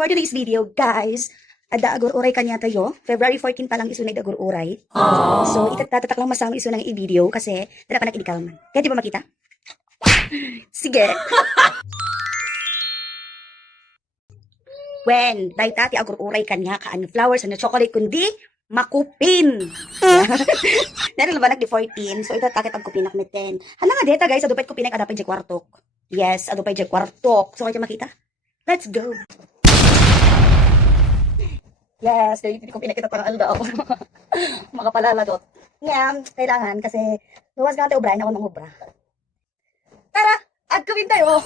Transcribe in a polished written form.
for today's video, guys, ada agur-uray kanya tayo. February 14 pa lang isunay da agur-uray. So, itatatak lang masama isunang i-video kasi dala pa nakidikalman. Kaya di ba makita? Sige. When, day tati agur-uray kanya kaan flowers and chocolate kundi makupin. Dahil ba nagdi 14, so itatakit ang kupinak met 10. Hala nga deta guys, adupay kupinak adapay di kwartok. Yes, adupay di kwartok. So, kaya makita? Let's go. Yes, dahil hindi ko pinakita parang alda ako. Makapalala dot. Ngayon, kailangan kasi luwas nga tayo obra, na ako ng obra. Tara, at gawin tayo.